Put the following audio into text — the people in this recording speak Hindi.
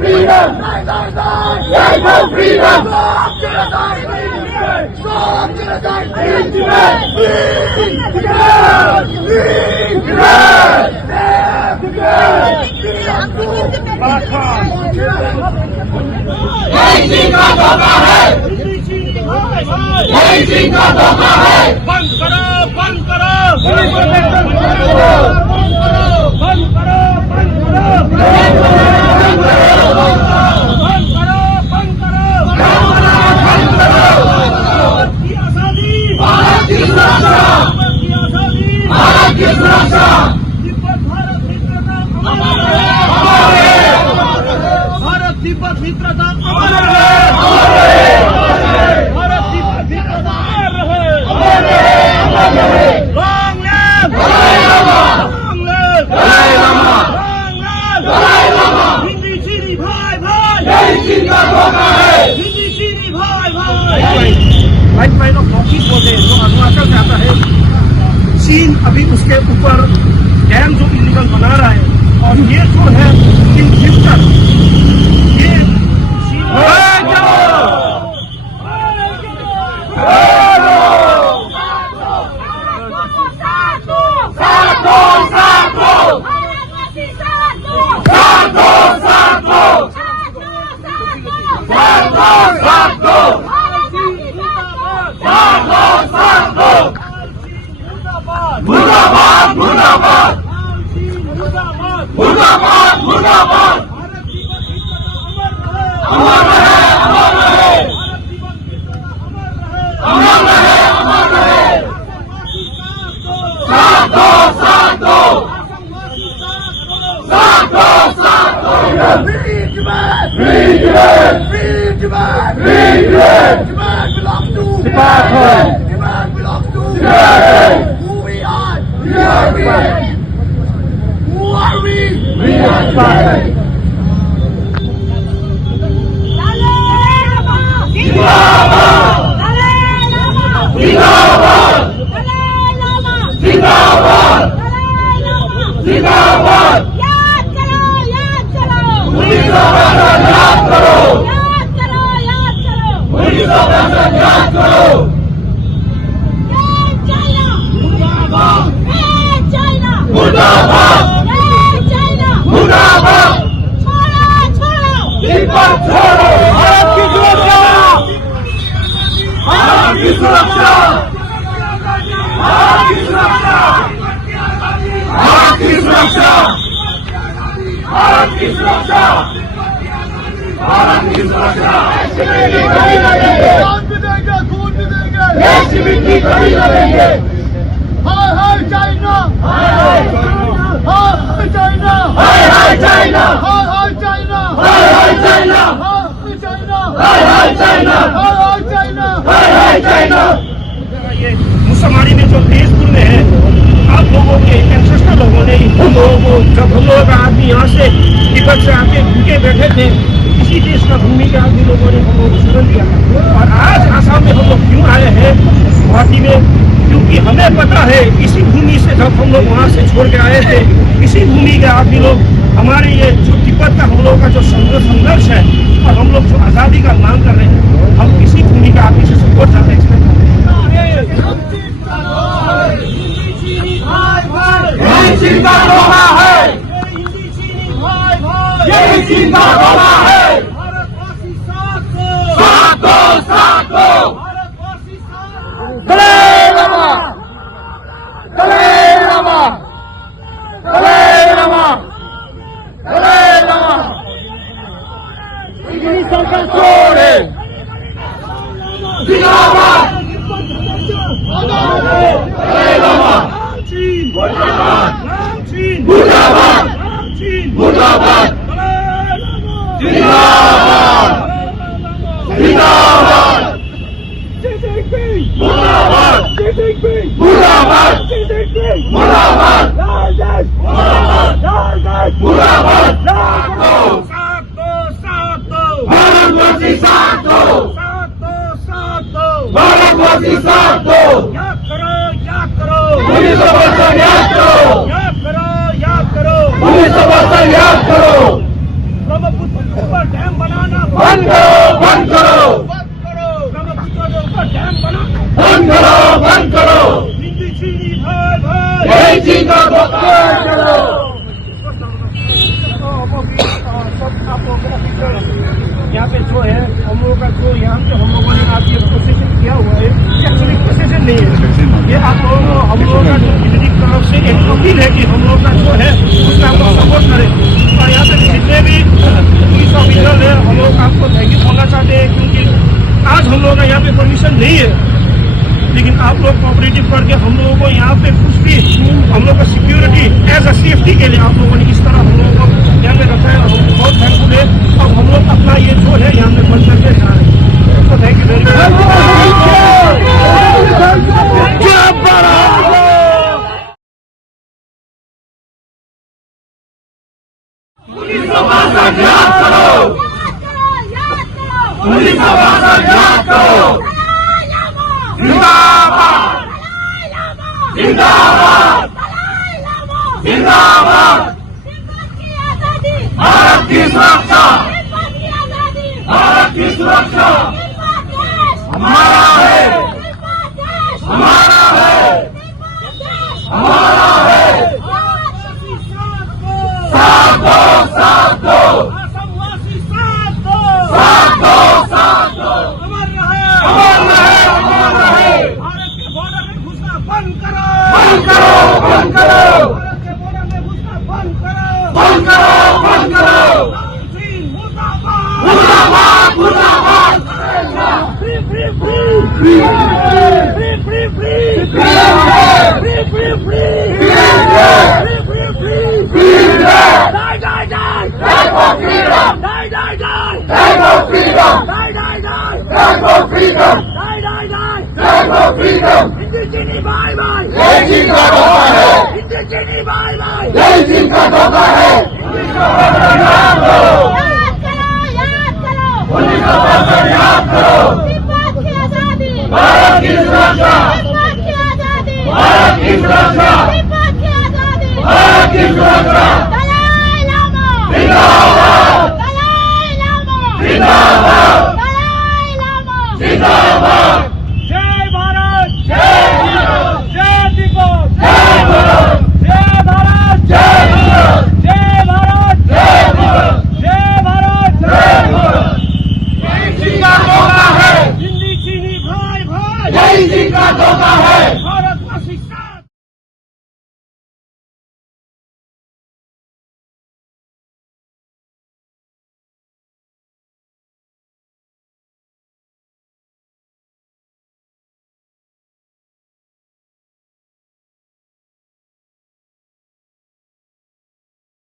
Freedom! Yay for freedom! Stop genocide! यही का धोखा है, यही का धोखा है। बंद करो, बंद करो, बंद करो, बंद करो, बंद करो, बंद करो। भारत की आजादी, भारत की सुरक्षा, भारत की सुरक्षा। भारत मित्रता अमर रहे, भारत तिब्बत मित्रता अमर रहे, भारत तिब्बत मित्रता अमर रहे। Long live Dalai Lama, long live Dalai Lama, long live Dalai Lama. Hindi Chini भाई भाई, यही चीन का धोखा है। हिंदी चीनी भाई भाई। लाइफलाइन ऑफ नॉर्थ ईस्ट बोलते हैं, जो अरुणाचल से आता है। चीन अभी उसके ऊपर डैम जो इलीगल बना रहा है, और ये जो है इन फ्यूचर ये मुर्दाबाद, मुर्दाबाद, मुर्दाबाद, मुर्दाबाद। अमर रहे, अमर रहे, अमर रहे, अमर रहे। साथ दो, साथ दो, साथ दो, साथ दो। Free Tibet! Free Tibet! Free Tibet! Free Tibet! Tibet belongs to Tibet! Tibet belongs to Tibet! Who we are? We are Tibet! Who are we? We are Tibet! जिंदाबाद, जिंदाबाद, जिंदाबाद। याद करो, याद करो, याद करो, याद करो, याद करो। याद करो। जय चाइना, मुर्दाबाद, जय चाइना, मुर्दाबाद, जय चाइना। मुर्दाबाद। छोड़ो, छोड़ो, तिब्बत छोड़ो। भारत की सुरक्षा, भारत की सुरक्षा, भारत की सुरक्षा, भारत की सुरक्षा, भारत की सुरक्षा, भारत की सुरक्षा। खून भी देंगे, खून भी देंगे। देश की मिट्टी कभी लड़ेंगे। हाय हाय चाइना! हाय हाय हाय हाय चाइना! हाय हाय चाइना, हाय हाय चाइना! हाय हाय चाइना, हाय चाइना! हाय हाय चाइना, हाय हाय चाइना! हाय हाय चाइना। ये मुसलमानी में जो देशपुर में है, आप लोगों के एंसेस्टर लोगों ने हम लोगों को, जब हम लोगों का आदमी यहाँ से तिब्बत से आके भूखे बैठे थे, इसी देश का भूमि के आदमी लोगों ने हम लोगों को शरण दिया था। और आज आसाम में हम लोग क्यों आए हैं गुवाहाटी में? क्योंकि हमें पता है इसी भूमि से जब हम लोग वहाँ से छोड़ के आए थे, इसी भूमि के आदमी लोग हमारे ये जो तिब्बत का हम लोगों का जो संघर्ष है, और हम लोग जो आज़ादी का मांग कर रहे हैं, हम इसी भूमि के आदमी से सपोर्ट चाहते हैं। यही चीन का धोखा है, यही चीन का धोखा है। साथ दो, साथ दो। दलाई लामा! दलाई लामा! दलाई लामा! दलाई लामा! इंग्लिश सरकार छोड़े! जिंदाबाद, दलाई लामा। मुर्दाबाद, मुर्दाबाद, मुर्दाबाद। जिंदाबाद, जिंदाबाद। याद करो। ब्रह्मपुत्र के ऊपर डैम बनाना बंद करो, बंद करो, ब्रह्मपुत्र के ऊपर डैम बनाना बंद करो, बंद करो। हिंदी चीनी भाई भाई जय जी का बखान करो। यहाँ पे जो है हम लोगों का जो यहाँ पे हम लोगों ने आज ये प्रोसेसन किया हुआ है, एक्चुअली प्रोसेसन नहीं है ये आप लोगों हम लोगों का जो बिजली की तरफ से एक अपील है कि हम लोग का जो है उसमें हम लोग सपोर्ट करें। और यहाँ पे जितने भी पुलिस ऑफिसर है हम लोग आपको थैंक यू बोलना चाहते हैं, क्योंकि आज हम लोगों का यहाँ पे परमिशन नहीं है, लेकिन आप लोग कोऑपरेटिव करके हम लोगों को यहाँ पे कुछ भी हम लोग का सिक्योरिटी एज अ सेफ्टी के लिए आप लोगों ने इस तरह हम लोगों को यहाँ पे रखा है। हम बहुत थैंकफुल है और हम लोग अपना ये जो है यहाँ पे बंद करके जा रहे हैं। तो थैंक यू वेरी पुलिस का भाषण याद करो, याद करो पुलिस का भाषण याद करो। जिंदाबाद, जिंदाबाद, जिंदाबाद। भारत की सुरक्षा, भारत की सुरक्षा हमारा है, हमारा है, हमारा है। साथ दो, साथ दो, असमवासी साथ दो, साथ दो, साथ दो। अमर रहे, अमर रहे, अमर रहे। भारत के बॉर्डर में घुसना बंद करो, बंद करो, बंद करो, भारत के बॉर्डर में घुसना बंद करो, बंद करो, बंद करो। चीन मुर्दाबाद, मुर्दाबाद, मुर्दाबाद। Free free free free, free free free free, free free free free, free free free. die die die Flag for freedom, die die die flag for freedom, die die die flag for freedom, die die die flag for freedom। Hindi चीनी बाय बाय, जय जी का धोखा है, हिंदी चीनी बाय बाय, जय जी का धोखा है। याद करो, याद करो पुलिस का भाषण याद करो। तिब्बत की आजादी, भारत की सुरक्षा, तिब्बत की आजादी, भारत की सुरक्षा, तिब्बत की आजादी, भारत की सुरक्षा